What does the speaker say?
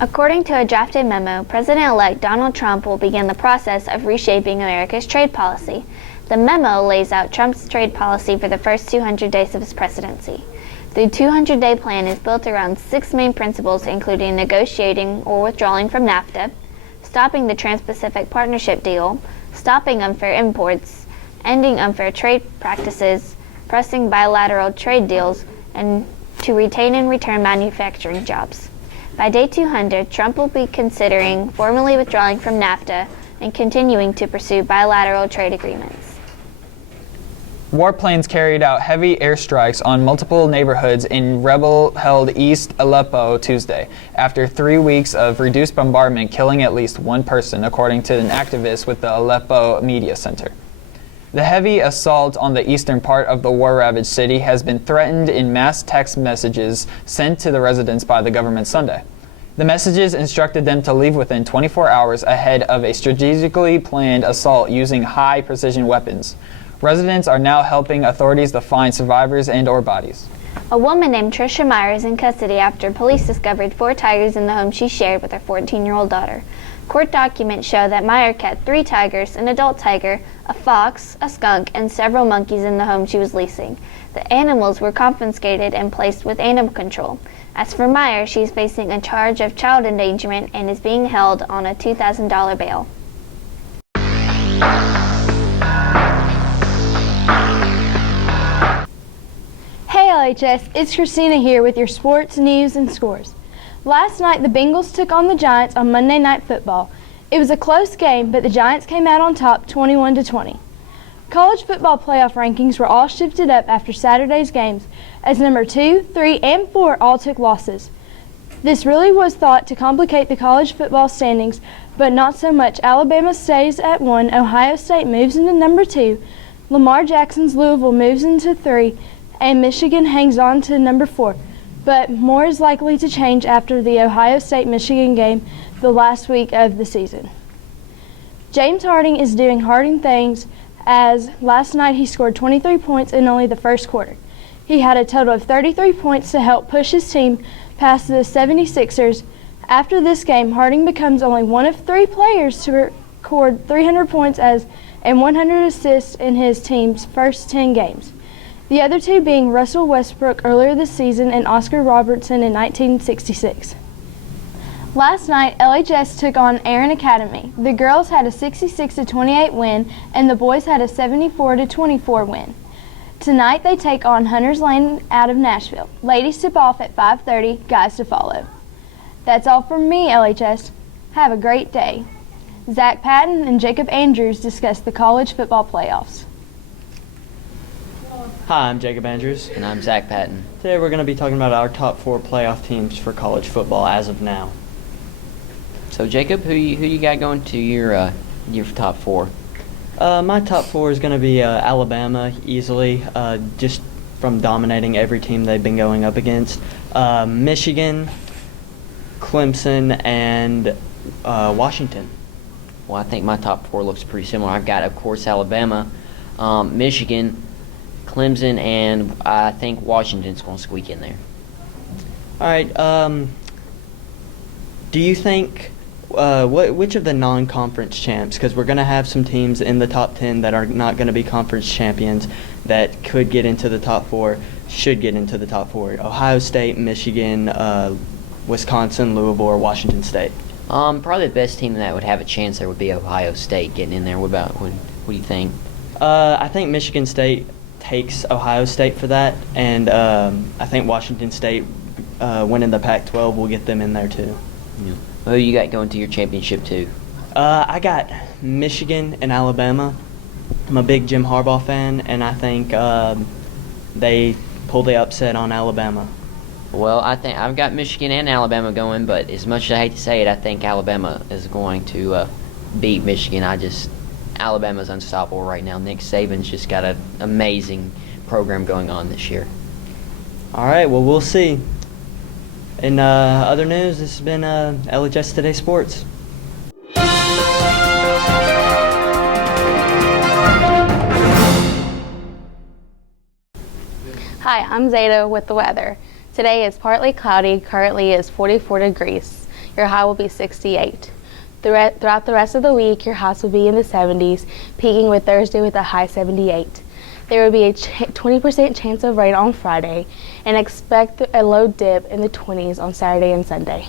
According to a drafted memo, President-elect Donald Trump will begin the process of reshaping America's trade policy. The memo lays out Trump's trade policy for the first 200 days of his presidency. The 200-day plan is built around 6 main principles, including negotiating or withdrawing from NAFTA, stopping the Trans-Pacific Partnership deal, stopping unfair imports, ending unfair trade practices, pressing bilateral trade deals, and to retain and return manufacturing jobs. By day 200, Trump will be considering formally withdrawing from NAFTA and continuing to pursue bilateral trade agreements. Warplanes carried out heavy airstrikes on multiple neighborhoods in rebel-held East Aleppo Tuesday, after 3 weeks of reduced bombardment, killing at least one person, according to an activist with the Aleppo Media Center. The heavy assault on the eastern part of the war-ravaged city has been threatened in mass text messages sent to the residents by the government Sunday. The messages instructed them to leave within 24 hours ahead of a strategically planned assault using high-precision weapons. Residents are now helping authorities to find survivors and/or bodies. A woman named Tricia Meyer is in custody after police discovered 4 tigers in the home she shared with her 14-year-old daughter. Court documents show that Meyer kept 3 tigers, an adult tiger, a fox, a skunk, and several monkeys in the home she was leasing. The animals were confiscated and placed with animal control. As for Meyer, she's facing a charge of child endangerment and is being held on a $2,000 bail. Hey LHS, it's Christina here with your sports news and scores. Last night the Bengals took on the Giants on Monday Night Football. It was a close game, but the Giants came out on top 21-20. College football playoff rankings were all shifted up after Saturday's games, as number 2, 3, and 4 all took losses. This really was thought to complicate the college football standings, but not so much. Alabama stays at 1, Ohio State moves into number 2, Lamar Jackson's Louisville moves into 3, and Michigan hangs on to number 4. But more is likely to change after the Ohio State-Michigan game the last week of the season. James Harden is doing Harden things, as last night he scored 23 points in only the first quarter. He had a total of 33 points to help push his team past the 76ers. After this game, Harden becomes only one of 3 players to record 300 points and 100 assists in his team's first 10 games. The other 2 being Russell Westbrook earlier this season and Oscar Robertson in 1966. Last night, LHS took on Aaron Academy. The girls had a 66-28 win and the boys had a 74-24 win. Tonight they take on Hunters Lane out of Nashville. Ladies tip off at 5:30, guys to follow. That's all from me, LHS. Have a great day. Zach Patton and Jacob Andrews discuss the college football playoffs. Hi, I'm Jacob Andrews. And I'm Zach Patton. Today we're going to be talking about our top 4 playoff teams for college football as of now. So Jacob, who you got going to your top 4? My top 4 is going to be Alabama easily, just from dominating every team they've been going up against. Michigan, Clemson, and Washington. Well, I think my top 4 looks pretty similar. I've got, of course, Alabama, Michigan, Clemson, and I think Washington's going to squeak in there. All right. Do you think which of the non-conference champs, because we're going to have some teams in the top 10 that are not going to be conference champions that could get into the top 4, should get into the top 4? Ohio State, Michigan, Wisconsin, Louisville, or Washington State? Probably the best team that would have a chance there would be Ohio State getting in there. What do you think? I think Michigan State takes Ohio State for that, and I think Washington State winning the Pac-12 will get them in there too. Yeah. Who you got going to your championship too? I got Michigan and Alabama. I'm a big Jim Harbaugh fan, and I think they pull the upset on Alabama. Well, I think I've got Michigan and Alabama going, but as much as I hate to say it, I think Alabama is going to beat Michigan. Alabama's unstoppable right now. Nick Saban's just got an amazing program going on this year. All right, well, we'll see. In other news, this has been LHS Today Sports. Hi, I'm Zeta with the weather. Today is partly cloudy, currently is 44 degrees. Your high will be 68. Throughout the rest of the week, your highs will be in the 70s, peaking with Thursday with a high 78. There will be a 20% chance of rain on Friday, and expect a low dip in the 20s on Saturday and Sunday.